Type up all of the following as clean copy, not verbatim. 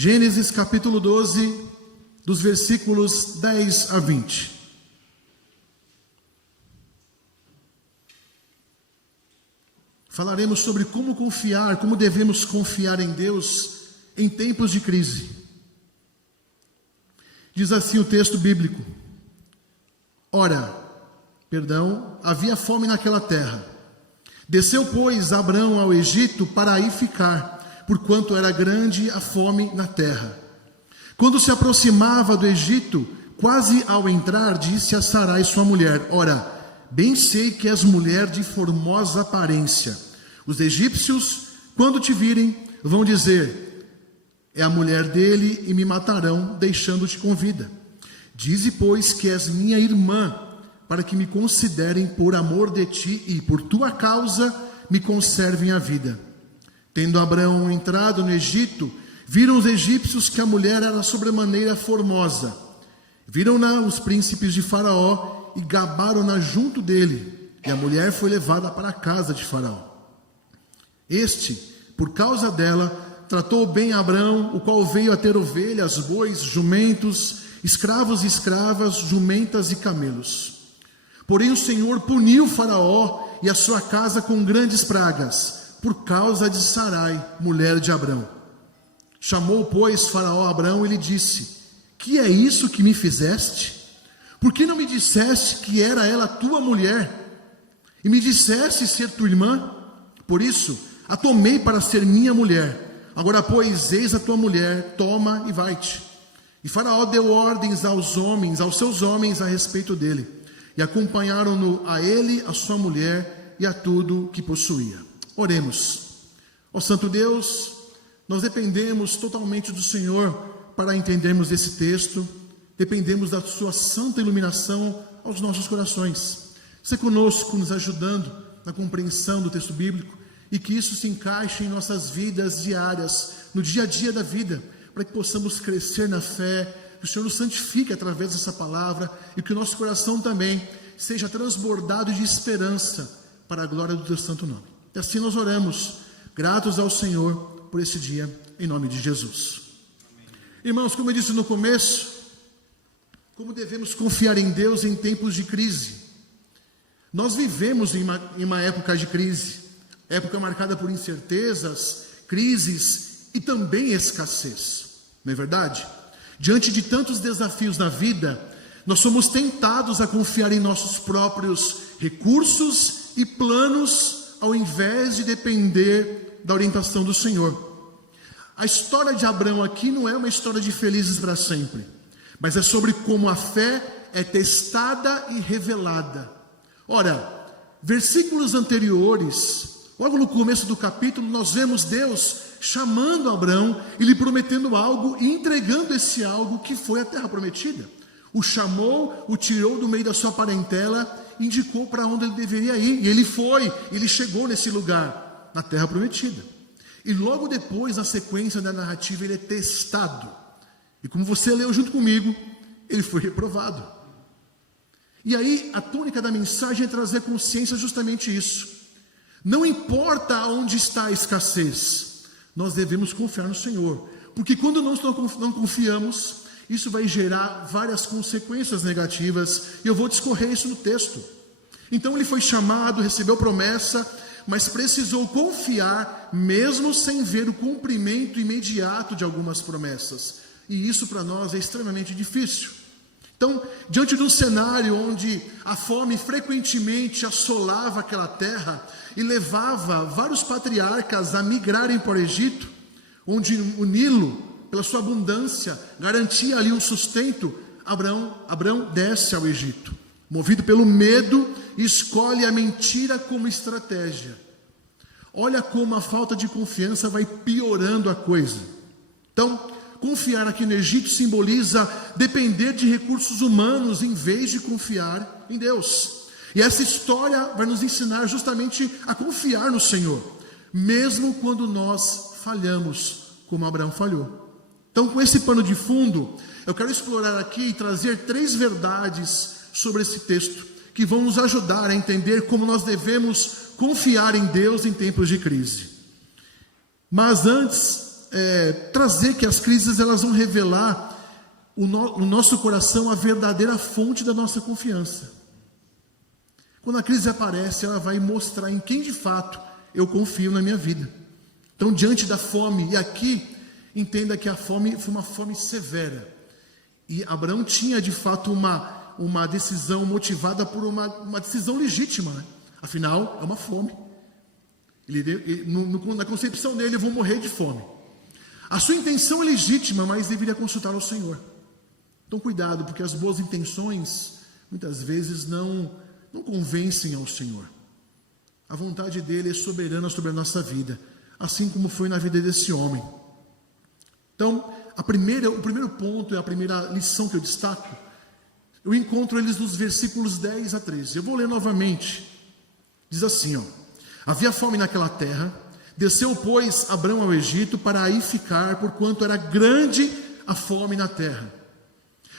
Gênesis capítulo 12, dos versículos 10 a 20. Falaremos sobre como confiar, como devemos confiar em Deus em tempos de crise. Diz assim o texto bíblico: havia fome naquela terra. Desceu, pois, Abrão ao Egito para aí ficar, porquanto era grande a fome na terra. Quando se aproximava do Egito, quase ao entrar, disse a Sarai sua mulher: bem sei que és mulher de formosa aparência. Os egípcios, quando te virem, vão dizer: é a mulher dele, e me matarão, deixando-te com vida. Dize, pois, que és minha irmã, para que me considerem por amor de ti e por tua causa me conservem a vida. Tendo Abraão entrado no Egito, viram os egípcios que a mulher era sobremaneira formosa. Viram-na os príncipes de Faraó e gabaram-na junto dele, e a mulher foi levada para a casa de Faraó. Este, por causa dela, tratou bem Abrão, o qual veio a ter ovelhas, bois, jumentos, escravos e escravas, jumentas e camelos. Porém o Senhor puniu Faraó e a sua casa com grandes pragas, por causa de Sarai, mulher de Abrão. Chamou, pois, Faraó a Abrão e lhe disse: que é isso que me fizeste? Por que não me disseste que era ela tua mulher? E me disseste ser tua irmã? Por isso, a tomei para ser minha mulher. Agora, pois, eis a tua mulher, toma e vai-te. E Faraó deu ordens aos seus homens a respeito dele, e acompanharam-no a ele, a sua mulher e a tudo que possuía. Oremos. Ó Santo Deus, nós dependemos totalmente do Senhor para entendermos esse texto, dependemos da sua santa iluminação aos nossos corações. Seja conosco, nos ajudando na compreensão do texto bíblico, e que isso se encaixe em nossas vidas diárias, no dia a dia da vida, para que possamos crescer na fé, que o Senhor nos santifique através dessa palavra, e que o nosso coração também seja transbordado de esperança para a glória do teu santo nome. E assim nós oramos, gratos ao Senhor por esse dia, em nome de Jesus. Amém. Irmãos, como eu disse no começo, como devemos confiar em Deus em tempos de crise? Nós vivemos em uma época de crise, época marcada por incertezas, crises e também escassez, não é verdade? Diante de tantos desafios na vida, nós somos tentados a confiar em nossos próprios recursos e planos, ao invés de depender da orientação do Senhor. A história de Abrão aqui não é uma história de felizes para sempre, mas é sobre como a fé é testada e revelada. Versículos anteriores, logo no começo do capítulo, nós vemos Deus chamando Abrão e lhe prometendo algo e entregando esse algo, que foi a terra prometida. O chamou, o tirou do meio da sua parentela, indicou para onde ele deveria ir, e ele foi, ele chegou nesse lugar, na terra prometida. E logo depois, na sequência da narrativa, ele é testado, e como você leu junto comigo, ele foi reprovado. E aí a tônica da mensagem é trazer consciência justamente isso. Não importa onde está a escassez, nós devemos confiar no Senhor, porque quando nós não confiamos, isso vai gerar várias consequências negativas, e eu vou discorrer isso no texto. Então ele foi chamado, recebeu promessa, mas precisou confiar, mesmo sem ver o cumprimento imediato de algumas promessas. E isso para nós é extremamente difícil. Então, diante de um cenário onde a fome frequentemente assolava aquela terra e levava vários patriarcas a migrarem para o Egito, onde o Nilo, pela sua abundância, garantia ali um sustento, Abrão desce ao Egito. Movido pelo medo, escolhe a mentira como estratégia. Olha como a falta de confiança vai piorando a coisa. Então, confiar aqui no Egito simboliza depender de recursos humanos em vez de confiar em Deus. E essa história vai nos ensinar justamente a confiar no Senhor, mesmo quando nós falhamos, como Abraão falhou. Então, com esse pano de fundo, eu quero explorar aqui e trazer 3 verdades sobre esse texto, que vão nos ajudar a entender como nós devemos confiar em Deus em tempos de crise. Mas antes, trazer que as crises elas vão revelar no nosso coração a verdadeira fonte da nossa confiança. Quando a crise aparece, ela vai mostrar em quem de fato eu confio na minha vida. Então, diante da fome, e aqui entenda que a fome foi uma fome severa, e Abraão tinha de fato uma decisão motivada por uma decisão legítima, né? Afinal, é uma fome. Na concepção dele, eu vou morrer de fome. A sua intenção é legítima, mas deveria consultar ao Senhor. Então, cuidado, porque as boas intenções, muitas vezes, não convencem ao Senhor. A vontade dele é soberana sobre a nossa vida, assim como foi na vida desse homem. Então, o primeiro ponto, a primeira lição que eu destaco, eu encontro eles nos versículos 10 a 13. Eu vou ler novamente. Diz assim, havia fome naquela terra, desceu, pois, Abrão ao Egito para aí ficar, porquanto era grande a fome na terra.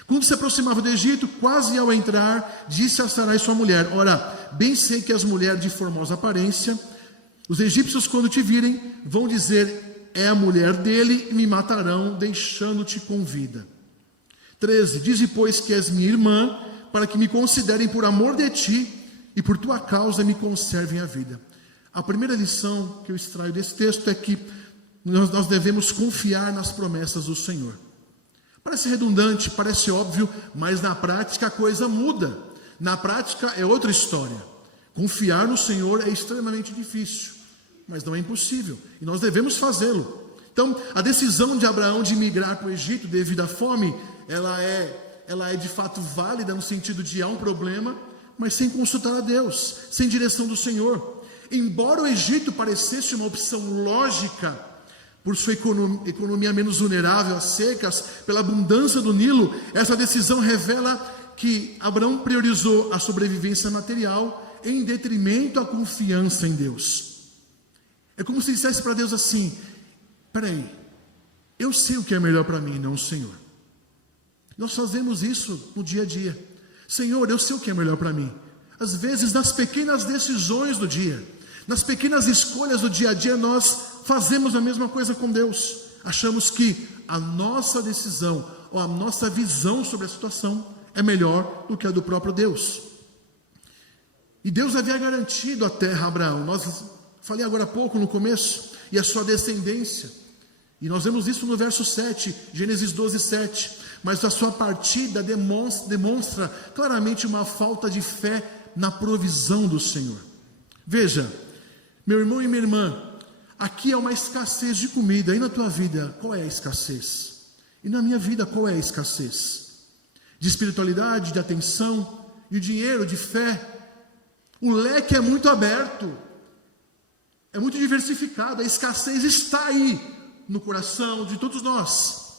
Quando se aproximava do Egito, quase ao entrar, disse a Sarai sua mulher: ora, bem sei que as mulheres de formosa aparência, os egípcios quando te virem, vão dizer, é a mulher dele, e me matarão, deixando-te com vida. 13, dize, pois, que és minha irmã, para que me considerem por amor de ti, e por tua causa me conservem a vida. A primeira lição que eu extraio desse texto é que nós devemos confiar nas promessas do Senhor. Parece redundante, parece óbvio, mas na prática a coisa muda. Na prática é outra história. Confiar no Senhor é extremamente difícil, mas não é impossível, e nós devemos fazê-lo. Então, a decisão de Abraão de migrar para o Egito devido à fome, ela é de fato válida no sentido de há um problema, mas sem consultar a Deus, sem direção do Senhor. Embora o Egito parecesse uma opção lógica, por sua economia menos vulnerável às secas, pela abundância do Nilo, essa decisão revela que Abraão priorizou a sobrevivência material em detrimento à confiança em Deus. É como se dissesse para Deus assim: peraí, eu sei o que é melhor para mim, não o Senhor. Nós fazemos isso no dia a dia. Senhor, eu sei o que é melhor para mim. Às vezes, nas pequenas decisões do dia, nas pequenas escolhas do dia a dia, nós fazemos a mesma coisa com Deus. Achamos que a nossa decisão ou a nossa visão sobre a situação é melhor do que a do próprio Deus. E Deus havia garantido a terra a Abraão. Falei agora há pouco no começo, e a sua descendência. E nós vemos isso no verso 7, Gênesis 12, 7. Mas a sua partida demonstra claramente uma falta de fé na provisão do Senhor. Veja, meu irmão e minha irmã, aqui é uma escassez de comida. E na tua vida, qual é a escassez? E na minha vida, qual é a escassez? De espiritualidade, de atenção, de dinheiro, de fé. O leque é muito aberto, é muito diversificado. A escassez está aí no coração de todos nós.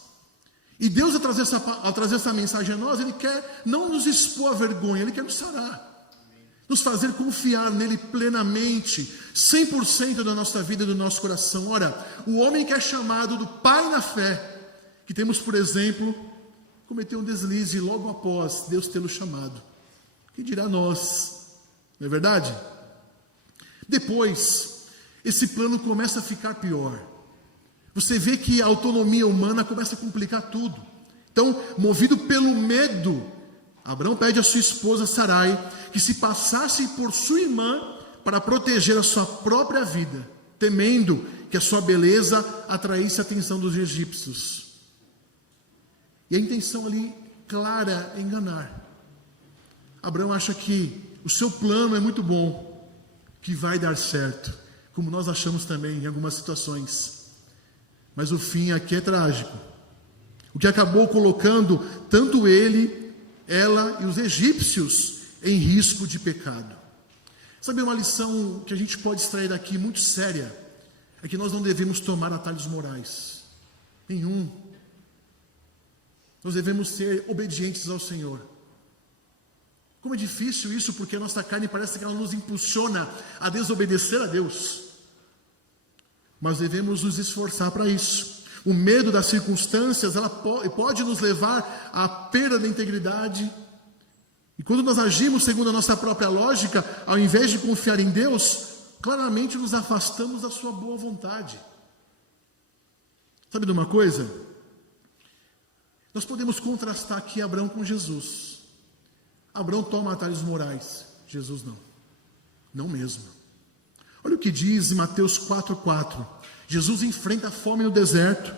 E Deus, ao trazer essa mensagem a nós, Ele quer não nos expor à vergonha, Ele quer nos sarar. Nos fazer confiar nele plenamente, 100% da nossa vida e do nosso coração. Ora, o homem que é chamado do pai na fé, que temos por exemplo, cometeu um deslize logo após Deus tê-lo chamado. Que dirá nós, não é verdade? Depois, esse plano começa a ficar pior. Você vê que a autonomia humana começa a complicar tudo. Então, movido pelo medo, Abraão pede a sua esposa Sarai que se passasse por sua irmã para proteger a sua própria vida, temendo que a sua beleza atraísse a atenção dos egípcios. E a intenção ali clara é enganar. Abraão acha que o seu plano é muito bom, que vai dar certo, como nós achamos também em algumas situações. Mas o fim aqui é trágico. O que acabou colocando tanto ele, ela e os egípcios em risco de pecado. Sabe uma lição que a gente pode extrair daqui muito séria? É que nós não devemos tomar atalhos morais. Nenhum. Nós devemos ser obedientes ao Senhor. Como é difícil isso, porque a nossa carne parece que ela nos impulsiona a desobedecer a Deus. Mas devemos nos esforçar para isso. O medo das circunstâncias, ela pode nos levar à perda da integridade. E quando nós agimos segundo a nossa própria lógica, ao invés de confiar em Deus, claramente nos afastamos da sua boa vontade. Sabe de uma coisa? Nós podemos contrastar aqui Abraão com Jesus. Abraão toma atalhos morais, Jesus não. Não mesmo. Olha o que diz em Mateus 4,4. Jesus enfrenta a fome no deserto.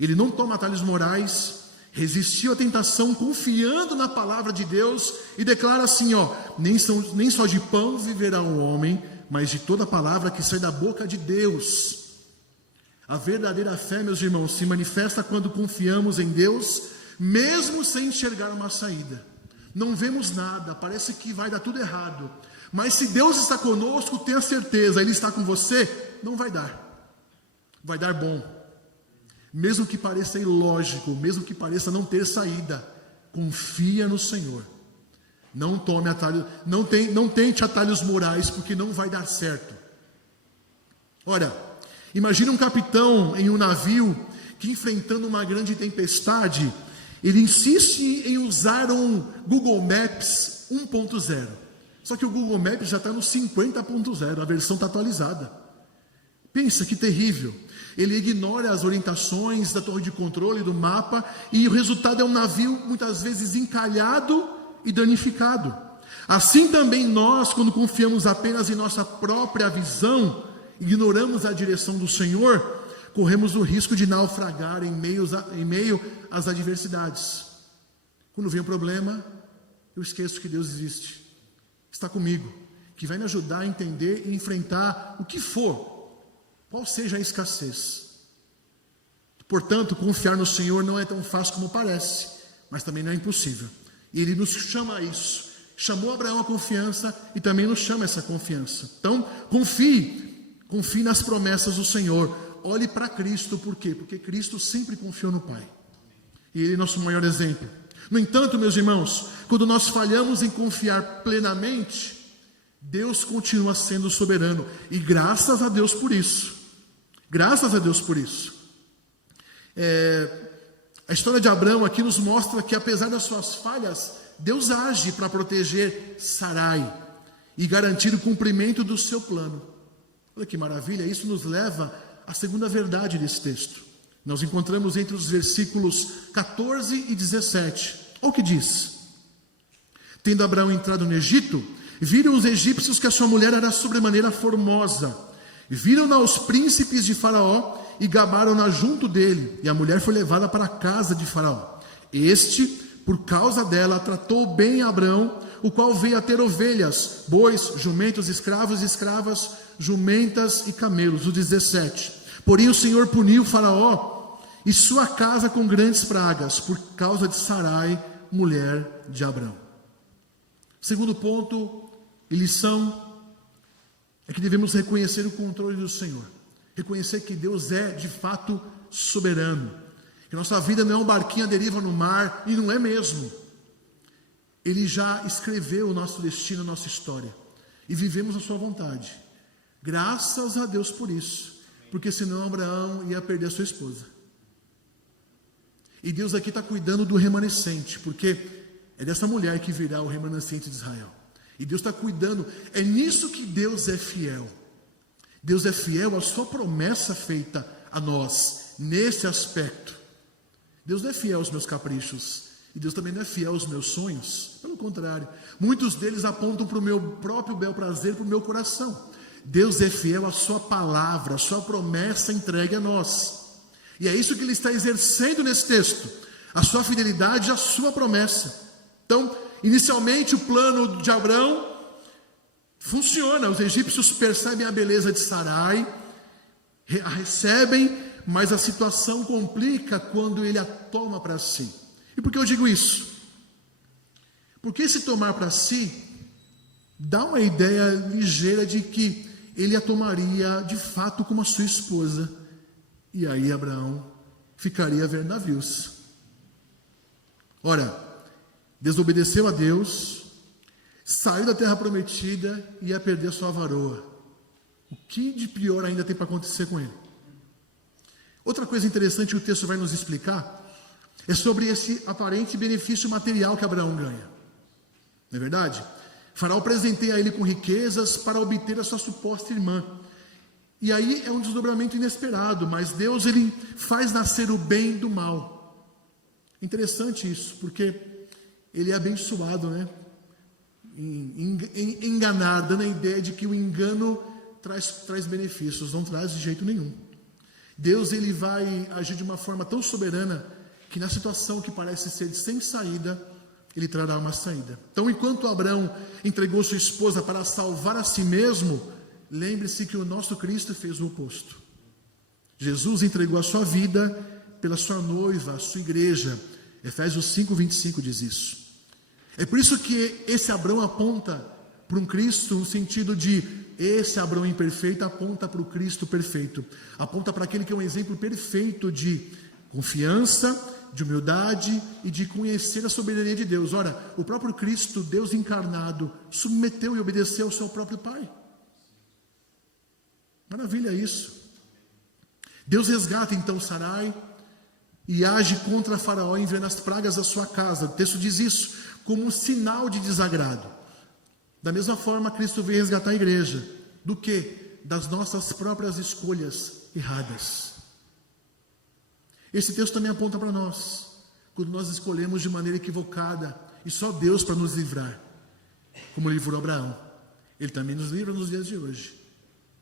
Ele não toma atalhos morais, resistiu à tentação confiando na palavra de Deus e declara assim, nem só de pão viverá o homem, mas de toda palavra que sai da boca de Deus. A verdadeira fé, meus irmãos, se manifesta quando confiamos em Deus, mesmo sem enxergar uma saída. Não vemos nada, parece que vai dar tudo errado. Mas se Deus está conosco, tenha certeza, Ele está com você, não vai dar. Vai dar bom. Mesmo que pareça ilógico, mesmo que pareça não ter saída, confia no Senhor. Não tome atalho, não tente atalhos morais, porque não vai dar certo. Olha, imagina um capitão em um navio que, enfrentando uma grande tempestade, ele insiste em usar um Google Maps 1.0. Só que o Google Maps já está no 50.0, a versão está atualizada. Pensa que terrível. Ele ignora as orientações da torre de controle, do mapa, e o resultado é um navio muitas vezes encalhado e danificado. Assim também nós, quando confiamos apenas em nossa própria visão, ignoramos a direção do Senhor, corremos o risco de naufragar em meio às adversidades. Quando vem o problema, eu esqueço que Deus existe, está comigo, que vai me ajudar a entender e enfrentar o que for, qual seja a escassez. Portanto, confiar no Senhor não é tão fácil como parece, mas também não é impossível. E Ele nos chama a isso. Chamou Abraão a confiança e também nos chama essa confiança. Então, confie nas promessas do Senhor. Olhe para Cristo, por quê? Porque Cristo sempre confiou no Pai. E Ele é nosso maior exemplo. No entanto, meus irmãos, quando nós falhamos em confiar plenamente, Deus continua sendo soberano. E graças a Deus por isso. Graças a Deus por isso. A história de Abraão aqui nos mostra que, apesar das suas falhas, Deus age para proteger Sarai e garantir o cumprimento do seu plano. Olha que maravilha, isso nos leva à segunda verdade desse texto. Nós encontramos entre os versículos 14 e 17. Olha o que diz. Tendo Abraão entrado no Egito, viram os egípcios que a sua mulher era sobremaneira formosa. Viram-na os príncipes de Faraó e gabaram-na junto dele. E a mulher foi levada para a casa de Faraó. Este, por causa dela, tratou bem Abraão, o qual veio a ter ovelhas, bois, jumentos, escravos e escravas, jumentas e camelos. O 17. Porém o Senhor puniu Faraó e sua casa com grandes pragas, por causa de Sarai, mulher de Abraão. Segundo ponto e lição é que devemos reconhecer o controle do Senhor. Reconhecer que Deus é, de fato, soberano. Que nossa vida não é um barquinho à deriva no mar, e não é mesmo. Ele já escreveu o nosso destino, a nossa história. E vivemos a sua vontade. Graças a Deus por isso. Porque senão Abraão ia perder a sua esposa. E Deus aqui está cuidando do remanescente, porque é dessa mulher que virá o remanescente de Israel. E Deus está cuidando, é nisso que Deus é fiel. Deus é fiel à sua promessa feita a nós, nesse aspecto. Deus não é fiel aos meus caprichos, e Deus também não é fiel aos meus sonhos. Pelo contrário, muitos deles apontam para o meu próprio bel prazer, para o meu coração. Deus é fiel à sua palavra, à sua promessa entregue a nós. E é isso que Ele está exercendo nesse texto, a sua fidelidade à sua promessa. Então, inicialmente o plano de Abraão funciona. Os egípcios percebem a beleza de Sarai, a recebem, mas a situação complica quando ele a toma para si. E por que eu digo isso? Porque se tomar para si, dá uma ideia ligeira de que ele a tomaria de fato como a sua esposa. E aí Abraão ficaria a ver navios. Ora, desobedeceu a Deus, saiu da terra prometida e ia perder a sua varoa. O que de pior ainda tem para acontecer com ele? Outra coisa interessante que o texto vai nos explicar é sobre esse aparente benefício material que Abraão ganha. Não é verdade? Faraó presenteia ele com riquezas para obter a sua suposta irmã. E aí é um desdobramento inesperado, mas Deus, ele faz nascer o bem do mal. Interessante isso, porque ele é abençoado, né? Em enganar, dando a ideia de que o engano traz benefícios, não traz de jeito nenhum. Deus, ele vai agir de uma forma tão soberana que na situação que parece ser sem saída, ele trará uma saída. Então, enquanto Abraão entregou sua esposa para salvar a si mesmo, lembre-se que o nosso Cristo fez o oposto. Jesus entregou a sua vida pela sua noiva, a sua igreja. Efésios 5:25 diz isso. É por isso que esse Abraão aponta para um Cristo no sentido de esse Abraão imperfeito aponta para o Cristo perfeito. Aponta para aquele que é um exemplo perfeito de confiança, de humildade e de conhecer a soberania de Deus. Ora, o próprio Cristo, Deus encarnado, submeteu e obedeceu ao seu próprio Pai. Maravilha isso. Deus resgata então Sarai e age contra Faraó, enviando as pragas à sua casa. O texto diz isso como um sinal de desagrado. Da mesma forma, Cristo veio resgatar a igreja. Do quê? Das nossas próprias escolhas erradas. Esse texto também aponta para nós, quando nós escolhemos de maneira equivocada, e só Deus para nos livrar, como livrou Abraão. Ele também nos livra nos dias de hoje.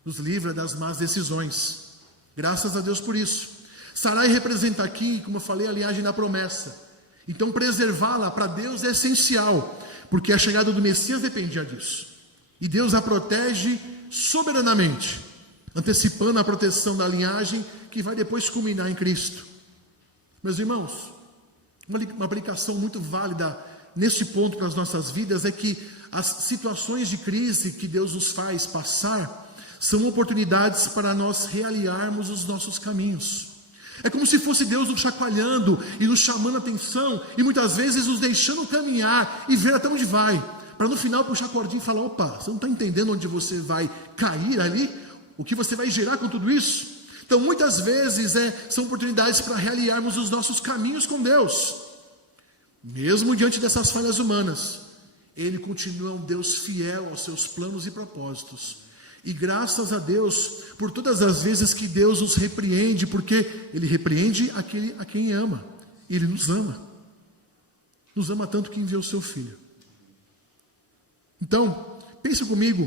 Nos livra das más decisões. Graças a Deus por isso. Sarai representa aqui, como eu falei, a linhagem da promessa. Então preservá-la para Deus é essencial, porque a chegada do Messias dependia disso. E Deus a protege soberanamente, antecipando a proteção da linhagem que vai depois culminar em Cristo. Meus irmãos, uma aplicação muito válida nesse ponto para as nossas vidas é que as situações de crise que Deus nos faz passar são oportunidades para nós realinharmos os nossos caminhos. É como se fosse Deus nos chacoalhando e nos chamando a atenção e muitas vezes nos deixando caminhar e ver até onde vai, para no final puxar a cordinha e falar: opa, você não está entendendo onde você vai cair ali? O que você vai gerar com tudo isso? Então muitas vezes são oportunidades para realinharmos os nossos caminhos com Deus. Mesmo diante dessas falhas humanas, Ele continua um Deus fiel aos seus planos e propósitos. E graças a Deus por todas as vezes que Deus nos repreende, porque Ele repreende aquele a quem ama. Ele nos ama. Nos ama tanto que enviou o seu Filho. Então, pense comigo,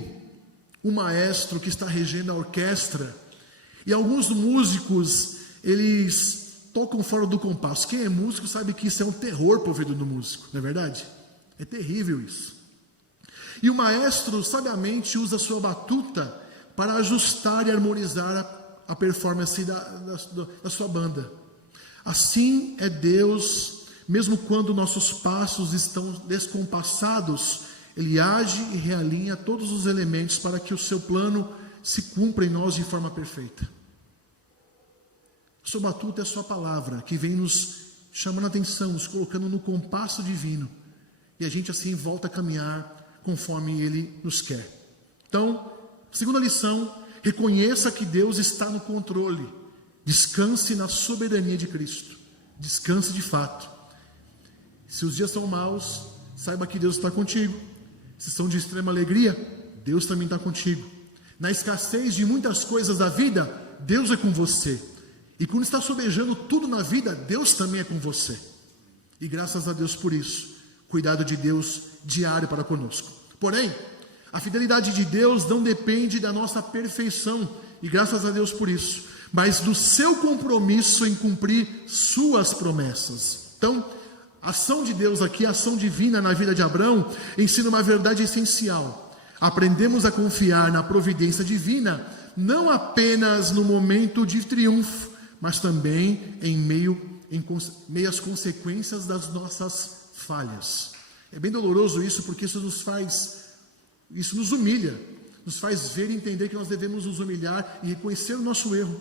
o maestro que está regendo a orquestra, e alguns músicos, eles tocam fora do compasso. Quem é músico sabe que isso é um terror para o ouvido do músico, não é verdade? É terrível isso. E o maestro sabiamente usa a sua batuta para ajustar e harmonizar a performance da sua banda. Assim é Deus, mesmo quando nossos passos estão descompassados, Ele age e realinha todos os elementos para que o seu plano se cumpra em nós de forma perfeita. A sua batuta é a sua palavra, que vem nos chamando a atenção, nos colocando no compasso divino. E a gente assim volta a caminhar conforme Ele nos quer. Então, segunda lição, reconheça que Deus está no controle. Descanse na soberania de Cristo. Descanse de fato. Se os dias são maus, saiba que Deus está contigo. Se são de extrema alegria, Deus também está contigo. Na escassez de muitas coisas da vida, Deus é com você. E quando está sobejando tudo na vida, Deus também é com você. E graças a Deus por isso, cuidado de Deus diário para conosco. Porém, a fidelidade de Deus não depende da nossa perfeição, e graças a Deus por isso, mas do seu compromisso em cumprir suas promessas. Então, a ação de Deus aqui, a ação divina na vida de Abraão, ensina uma verdade essencial. Aprendemos a confiar na providência divina, não apenas no momento de triunfo, mas também em meio às consequências das nossas falhas. É bem doloroso isso, porque isso nos humilha, nos faz ver e entender que nós devemos nos humilhar e reconhecer o nosso erro.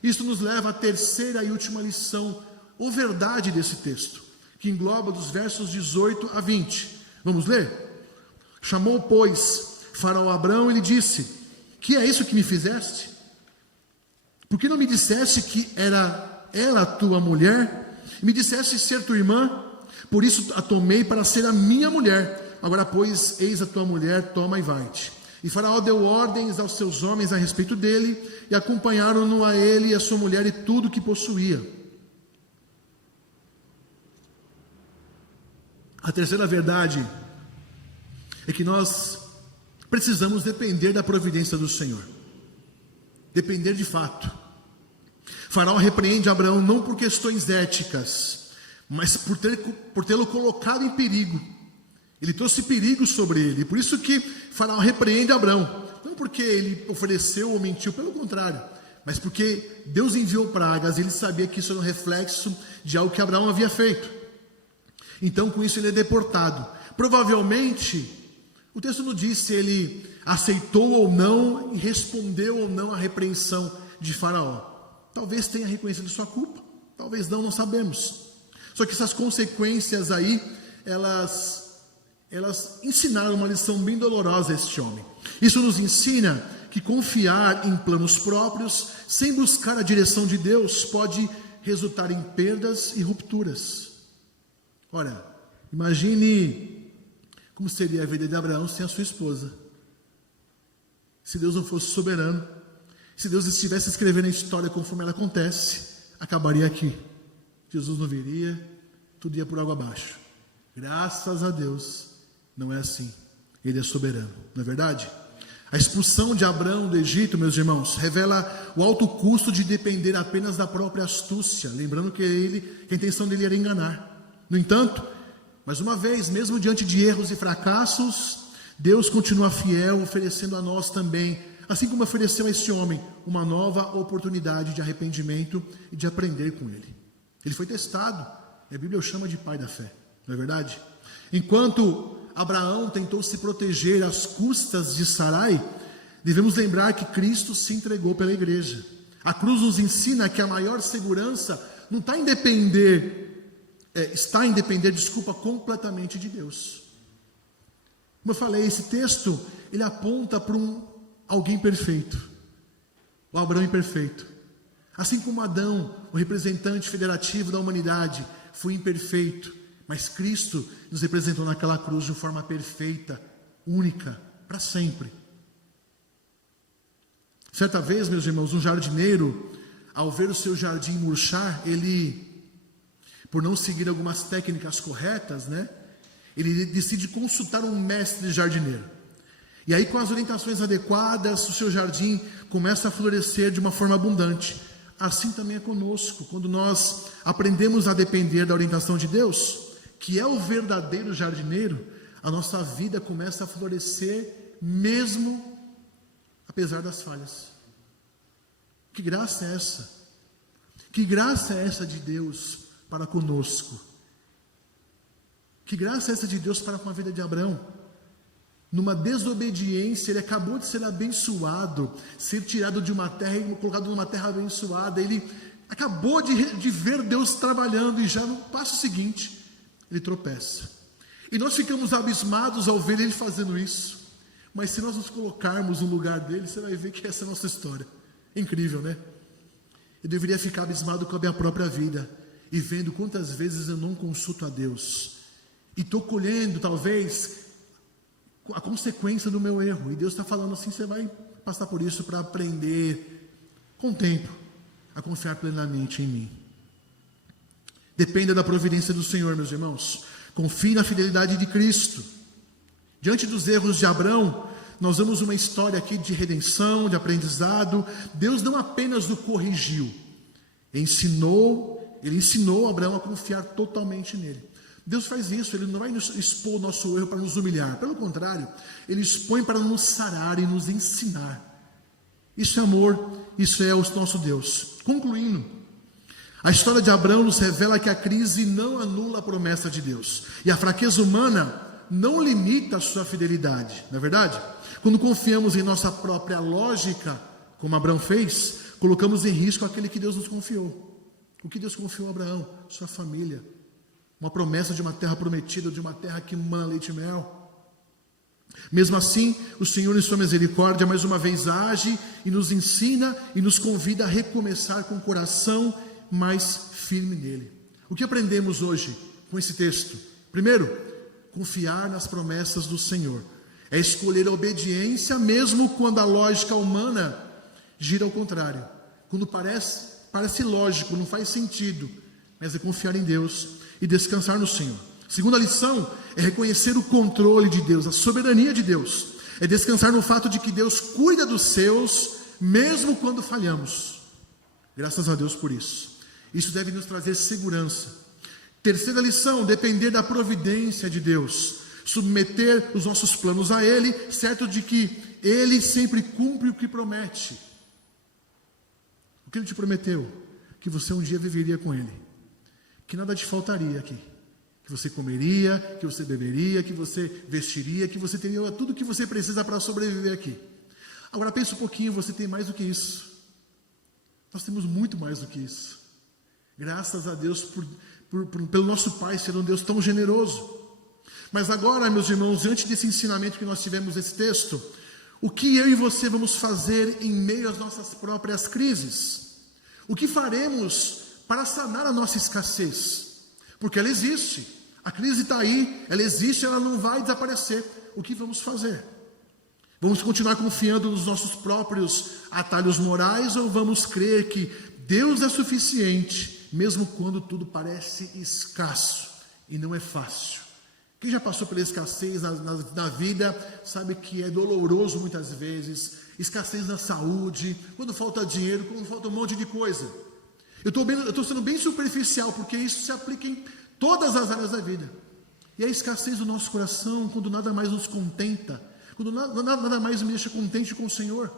Isso nos leva à terceira e última lição, ou verdade desse texto, que engloba dos versos 18 a 20. Vamos ler? Chamou, pois, Faraó Abrão e lhe disse: que é isso que me fizeste? Por que não me disseste que era ela tua mulher? Me disseste ser tua irmã? Por isso a tomei para ser a minha mulher. Agora, pois, eis a tua mulher, toma e vai-te. E Faraó deu ordens aos seus homens a respeito dele, e acompanharam-no a ele e a sua mulher e tudo que possuía. A terceira verdade é que nós precisamos depender da providência do Senhor. Depender de fato. Faraó repreende Abraão não por questões éticas, mas por tê-lo colocado em perigo. Ele trouxe perigo sobre ele. Por isso que Faraó repreende Abraão. Não porque ele ofereceu ou mentiu, pelo contrário. Mas porque Deus enviou pragas e ele sabia que isso era um reflexo de algo que Abraão havia feito. Então com isso ele é deportado. Provavelmente, o texto não diz se ele aceitou ou não e respondeu ou não à repreensão de Faraó. Talvez tenha reconhecido sua culpa. Talvez não sabemos. Só que essas consequências aí, elas ensinaram uma lição bem dolorosa a este homem. Isso nos ensina que confiar em planos próprios, sem buscar a direção de Deus, pode resultar em perdas e rupturas. Ora, imagine como seria a vida de Abraão sem a sua esposa. Se Deus não fosse soberano, se Deus estivesse escrevendo a história conforme ela acontece, acabaria aqui. Jesus não viria, tudo ia por água abaixo. Graças a Deus, não é assim. Ele é soberano, não é verdade? A expulsão de Abraão do Egito, meus irmãos, revela o alto custo de depender apenas da própria astúcia, lembrando que a intenção dele era enganar. No entanto, mais uma vez, mesmo diante de erros e fracassos, Deus continua fiel, oferecendo a nós também, assim como ofereceu a esse homem, uma nova oportunidade de arrependimento e de aprender com ele. Ele foi testado, a Bíblia o chama de pai da fé, não é verdade? Enquanto Abraão tentou se proteger às custas de Sarai, devemos lembrar que Cristo se entregou pela igreja. A cruz nos ensina que a maior segurança não está em depender completamente de Deus. Como eu falei, esse texto, ele aponta para alguém perfeito, o Abraão imperfeito. Assim como Adão, o representante federativo da humanidade, foi imperfeito, mas Cristo nos representou naquela cruz de forma perfeita, única, para sempre. Certa vez, meus irmãos, um jardineiro, ao ver o seu jardim murchar, ele, por não seguir algumas técnicas corretas, ele decide consultar um mestre jardineiro. E aí, com as orientações adequadas, o seu jardim começa a florescer de uma forma abundante. Assim também é conosco, quando nós aprendemos a depender da orientação de Deus, que é o verdadeiro jardineiro, a nossa vida começa a florescer mesmo apesar das falhas. Que graça é essa? Que graça é essa de Deus para conosco? Que graça é essa de Deus para com a vida de Abraão? Numa desobediência, ele acabou de ser abençoado, ser tirado de uma terra e colocado numa terra abençoada. Ele acabou de ver Deus trabalhando e já no passo seguinte, ele tropeça. E nós ficamos abismados ao ver ele fazendo isso. Mas se nós nos colocarmos no lugar dele, você vai ver que essa é a nossa história. Incrível, né? Eu deveria ficar abismado com a minha própria vida e vendo quantas vezes eu não consulto a Deus. E estou colhendo, talvez, a consequência do meu erro. E Deus está falando assim, você vai passar por isso para aprender, com o tempo, a confiar plenamente em mim. Dependa da providência do Senhor, meus irmãos. Confie na fidelidade de Cristo. Diante dos erros de Abraão, nós vemos uma história aqui de redenção, de aprendizado. Deus não apenas o corrigiu, ele ensinou Abraão a confiar totalmente nele. Deus faz isso, ele não vai nos expor o nosso erro para nos humilhar. Pelo contrário, ele expõe para nos sarar e nos ensinar. Isso é amor, isso é o nosso Deus. Concluindo, a história de Abraão nos revela que a crise não anula a promessa de Deus. E a fraqueza humana não limita a sua fidelidade, não é verdade? Quando confiamos em nossa própria lógica, como Abraão fez, colocamos em risco aquele que Deus nos confiou. O que Deus confiou a Abraão? Sua família. Uma promessa de uma terra prometida, de uma terra que mana leite e mel. Mesmo assim, o Senhor, em sua misericórdia, mais uma vez age e nos ensina e nos convida a recomeçar com o coração mais firme nele. O que aprendemos hoje com esse texto? Primeiro, confiar nas promessas do Senhor. É escolher a obediência mesmo quando a lógica humana gira ao contrário. Quando parece lógico, não faz sentido, mas é confiar em Deus e descansar no Senhor. Segunda lição é reconhecer o controle de Deus, a soberania de Deus. É descansar no fato de que Deus cuida dos seus, mesmo quando falhamos. Graças a Deus por isso. Isso deve nos trazer segurança. Terceira lição, depender da providência de Deus. Submeter os nossos planos a Ele, certo de que Ele sempre cumpre o que promete. O que Ele te prometeu? Que você um dia viveria com Ele. Que nada te faltaria aqui. Que você comeria, que você beberia, que você vestiria, que você teria tudo o que você precisa para sobreviver aqui. Agora pense um pouquinho, você tem mais do que isso. Nós temos muito mais do que isso. Graças a Deus pelo nosso Pai ser um Deus tão generoso. Mas agora, meus irmãos, diante desse ensinamento que nós tivemos nesse texto, o que eu e você vamos fazer em meio às nossas próprias crises? O que faremos para sanar a nossa escassez? Porque ela existe, a crise está aí, ela existe, ela não vai desaparecer. O que vamos fazer? Vamos continuar confiando nos nossos próprios atalhos morais ou vamos crer que Deus é suficiente, mesmo quando tudo parece escasso e não é fácil? Quem já passou pela escassez na vida sabe que é doloroso muitas vezes. Escassez na saúde, quando falta dinheiro, quando falta um monte de coisa. Eu estou sendo bem superficial, porque isso se aplica em todas as áreas da vida. E a escassez do nosso coração, quando nada mais nos contenta, quando nada mais me deixa contente com o Senhor,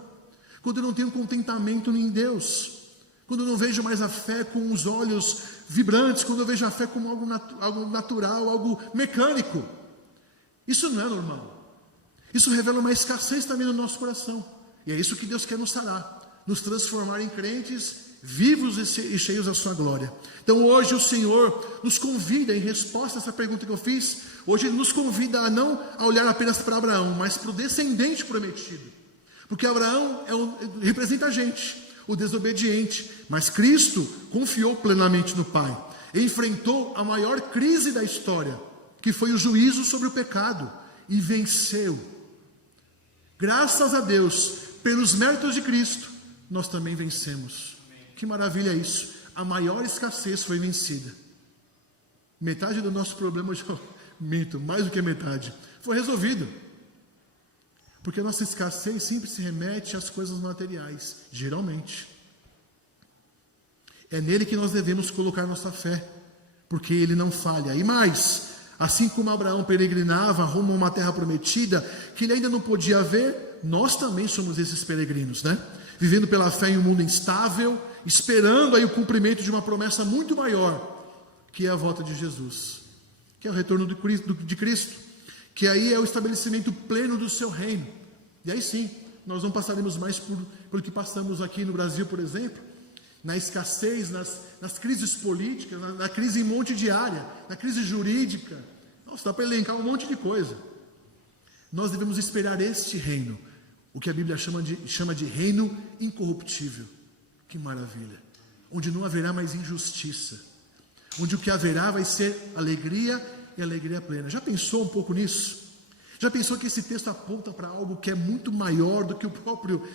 quando eu não tenho contentamento em Deus, quando eu não vejo mais a fé com os olhos vibrantes, quando eu vejo a fé como algo natural, algo mecânico. Isso não é normal. Isso revela uma escassez também no nosso coração. E é isso que Deus quer nos sarar, nos transformar em crentes vivos e cheios da sua glória. Então hoje o Senhor nos convida, em resposta a essa pergunta que eu fiz, hoje Ele nos convida a não olhar apenas para Abraão, mas para o descendente prometido. Porque Abraão representa a gente, o desobediente, mas Cristo confiou plenamente no Pai, enfrentou a maior crise da história, que foi o juízo sobre o pecado, e venceu. Graças a Deus, pelos méritos de Cristo, nós também vencemos. Que maravilha isso! A maior escassez foi vencida. Metade do nosso problema, minto, mais do que metade, foi resolvido. Porque a nossa escassez sempre se remete às coisas materiais, geralmente. É nele que nós devemos colocar nossa fé, porque ele não falha. E mais, assim como Abraão peregrinava rumo a uma terra prometida, que ele ainda não podia ver, nós também somos esses peregrinos, né? Vivendo pela fé em um mundo instável, esperando aí o cumprimento de uma promessa muito maior, que é a volta de Jesus, que é o retorno de Cristo, que aí é o estabelecimento pleno do seu reino. E aí sim, nós não passaremos mais por que passamos aqui no Brasil, por exemplo, na escassez, nas crises políticas, na crise em monte de área, na crise jurídica. Nossa, dá para elencar um monte de coisa. Nós devemos esperar este reino, o que a Bíblia chama de reino incorruptível. Que maravilha! Onde não haverá mais injustiça, onde o que haverá vai ser alegria e alegria plena. Já pensou um pouco nisso? Já pensou que esse texto aponta para algo que é muito maior do que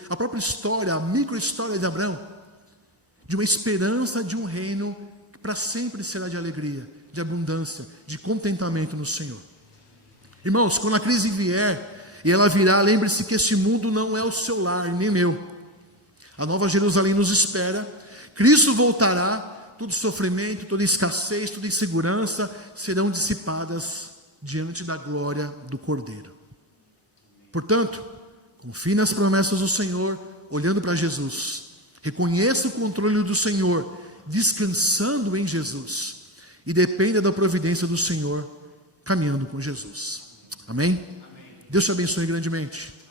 a própria história, a micro-história de Abraão? De uma esperança de um reino que para sempre será de alegria, de abundância, de contentamento no Senhor. Irmãos, quando a crise vier, e ela virá, lembre-se que este mundo não é o seu lar, nem meu. A Nova Jerusalém nos espera, Cristo voltará, todo sofrimento, toda escassez, toda insegurança serão dissipadas diante da glória do Cordeiro. Portanto, confie nas promessas do Senhor, olhando para Jesus. Reconheça o controle do Senhor, descansando em Jesus. E dependa da providência do Senhor, caminhando com Jesus. Amém? Deus te abençoe grandemente.